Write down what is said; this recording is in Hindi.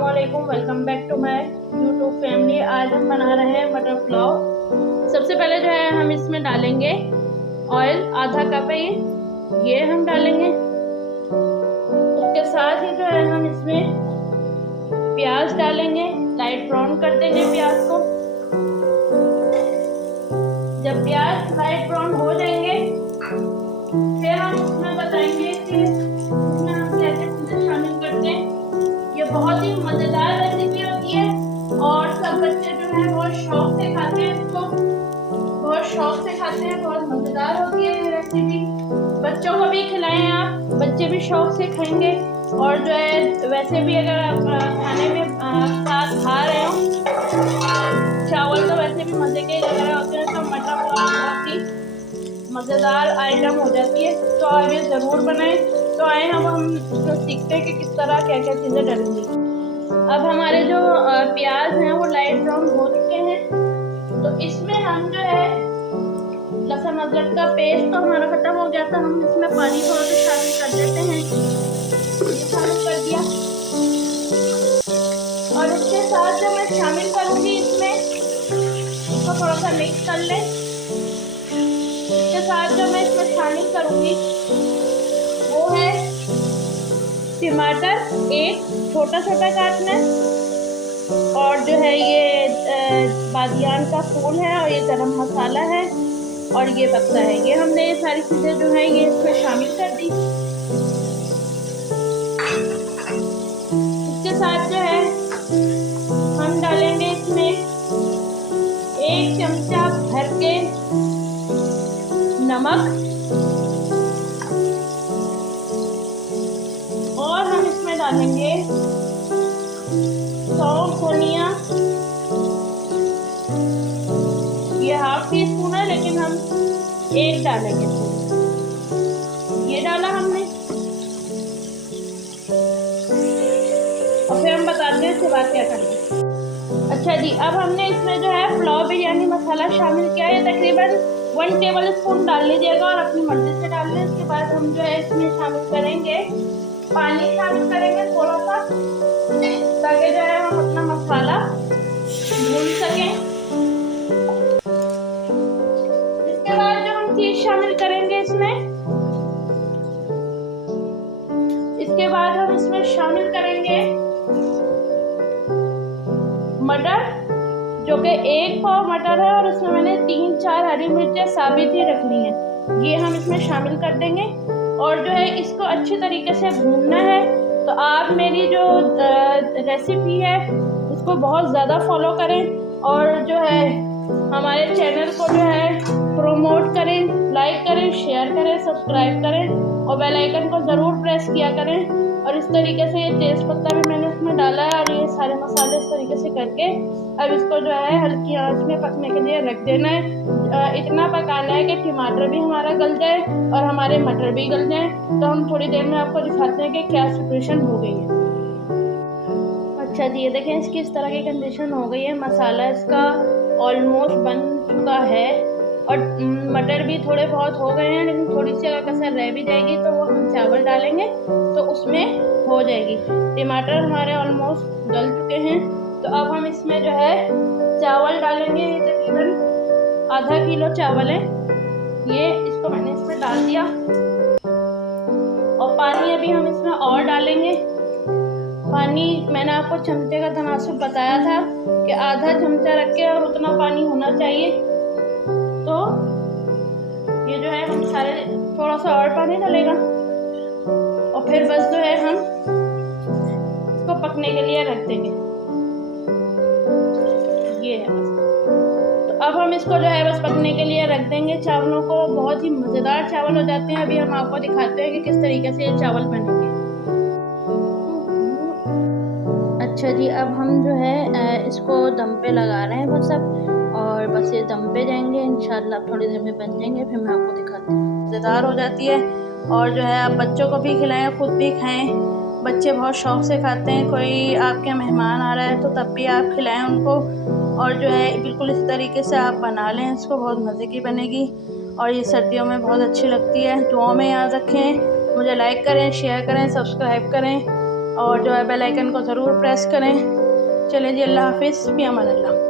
अस्सलामुअलैकुम, welcome back to my YouTube family. आज हम बना रहे हैं मटर पुलाव। सबसे पहले जो है हम इसमें डालेंगे ऑयल, आधा कप है ये हम डालेंगे। उसके साथ ही जो है हम इसमें प्याज डालेंगे, लाइट ब्राउन कर देंगे प्याज को। जब प्याज लाइट ब्राउन हो जाएंगे फिर हम उसमें बताएंगे कि उसमें हम कैसे चीज़ें शामिल करते हैं। ये बहुत ही मज़ेदार रेसिपी होती है और सब बच्चे जो है बहुत शौक से खाते हैं इसको, बहुत शौक से खाते हैं। बहुत मज़ेदार होती है ये रेसिपी। बच्चों को भी खिलाएं आप, बच्चे भी शौक से खाएंगे। और जो है वैसे भी अगर आप खाने में साथ खा रहे हो, चावल तो वैसे भी मज़े के लग रहे होते हैं, तो मटर पुलाव बहुत ही मज़ेदार आइटम हो जाती है। तो आप ये ज़रूर बनाएं। तो आए हम इसको सीखते हैं कि किस तरह क्या क्या चीज़ें डालेंगी। अब हमारे जो प्याज हैं वो लाइट ब्राउन हो चुके हैं, तो इसमें हम जो है लहसुन अदरक का पेस्ट तो हमारा खत्म हो गया था, हम इसमें पानी थोड़ा सा शामिल कर देते हैं। ये शामिल कर दिया और उसके साथ जो मैं शामिल करूँगी इसमें, इसको थोड़ा सा मिक्स कर लें। इसके साथ जो मैं इसमें शामिल करूँगी वो है टमाटर, एक छोटा छोटा काटना है, और जो है ये बादियान का फूल है, और ये गरम मसाला है, और ये पत्ता है। ये हमने ये सारी चीज़ें जो है ये इसमें शामिल कर दी। इसके साथ जो है हम डालेंगे इसमें 1 चमचा भर के नमक, और हम इसमें डालेंगे सौंफ, धनिया, ये ½ टी स्पून है लेकिन हम 1 डालेंगे। ये डाला हमने, और फिर हम बताते हैं इसके बाद क्या करना है। अच्छा जी, अब हमने इसमें जो है पुलाव बिरयानी मसाला शामिल किया है, तकरीबन 1 टेबल स्पून डाल लीजिएगा और अपनी मर्जी से डाल लें। इसके बाद हम जो है इसमें शामिल करेंगे पानी, शामिल करेंगे थोड़ा सा, ताकि जो है हम अपना मसाला भून सकें। इसके बाद जो हम चीज शामिल करेंगे इसमें, इसके बाद हम इसमें शामिल करेंगे मटर, जो कि 1 पाव मटर है, और उसमें मैंने 3-4 हरी मिर्चें साबित ही रखनी है, ये हम इसमें शामिल कर देंगे। और जो है इसको अच्छी तरीके से भूनना है। तो आप मेरी जो रेसिपी है उसको बहुत ज़्यादा फॉलो करें, और जो है हमारे चैनल को जो है प्रमोट करें, लाइक करें, शेयर करें, सब्सक्राइब करें, और बेल आइकन को ज़रूर प्रेस किया करें। और इस तरीके से ये तेज़ पत्ता भी मैंने इसमें डाला है, और ये सारे मसाले इस तरीके से करके अब इसको जो है हल्की आंच में पकने के लिए रख देना है। इतना पकाना है कि टमाटर भी हमारा गल जाए और हमारे मटर भी गल जाए। तो हम थोड़ी देर में आपको दिखाते हैं कि क्या सिचुएशन हो गई है। अच्छा जी, ये देखें इसकी इस तरह की कंडीशन हो गई है। मसाला इसका ऑलमोस्ट बन चुका है, और मटर भी थोड़े बहुत हो गए हैं, लेकिन थोड़ी सी अगर कसर रह भी जाएगी तो वो हम चावल डालेंगे तो उसमें हो जाएगी। टमाटर हमारे ऑलमोस्ट गल चुके हैं, तो अब हम इसमें जो है चावल डालेंगे। ये तकरीबन ½ किलो चावल है, ये इसको मैंने इसमें डाल दिया, और पानी अभी हम इसमें और डालेंगे। पानी मैंने आपको चमचे का तनासुब बताया था कि आधा चमचा रख के और उतना पानी होना चाहिए। तो ये जो है हम सारे थोड़ा सा और पानी डालेगा, और फिर बस जो है हम इसको पकने के लिए रख देंगे। ये है बस। तो अब हम इसको जो है बस पकने के लिए रख देंगे चावलों को। बहुत ही मज़ेदार चावल हो जाते हैं। अभी हम आपको दिखाते हैं कि किस तरीके से ये चावल बनेंगे। अच्छा जी, अब हम जो है इसको दम पे लगा रहे हैं बस अब, और बस ये दम पे जाएंगे इंशाल्लाह, थोड़ी देर में बन जाएंगे, फिर मैं आपको दिखाती हूँ। मज़ेदार हो जाती है, और जो है आप बच्चों को भी खिलाएं, खुद भी खाएं। बच्चे बहुत शौक़ से खाते हैं। कोई आपके मेहमान आ रहा है तो तब भी आप खिलाएं उनको, और जो है बिल्कुल इस तरीके से आप बना लें इसको, बहुत मज़े की बनेगी, और ये सर्दियों में बहुत अच्छी लगती है। दुआओं में याद रखें। मुझे लाइक करें, शेयर करें, सब्सक्राइब करें। और जो है बेल आइकन को ज़रूर प्रेस करें। चलें जी, अल्लाह हाफिज़, फ़ी अमान अल्लाह।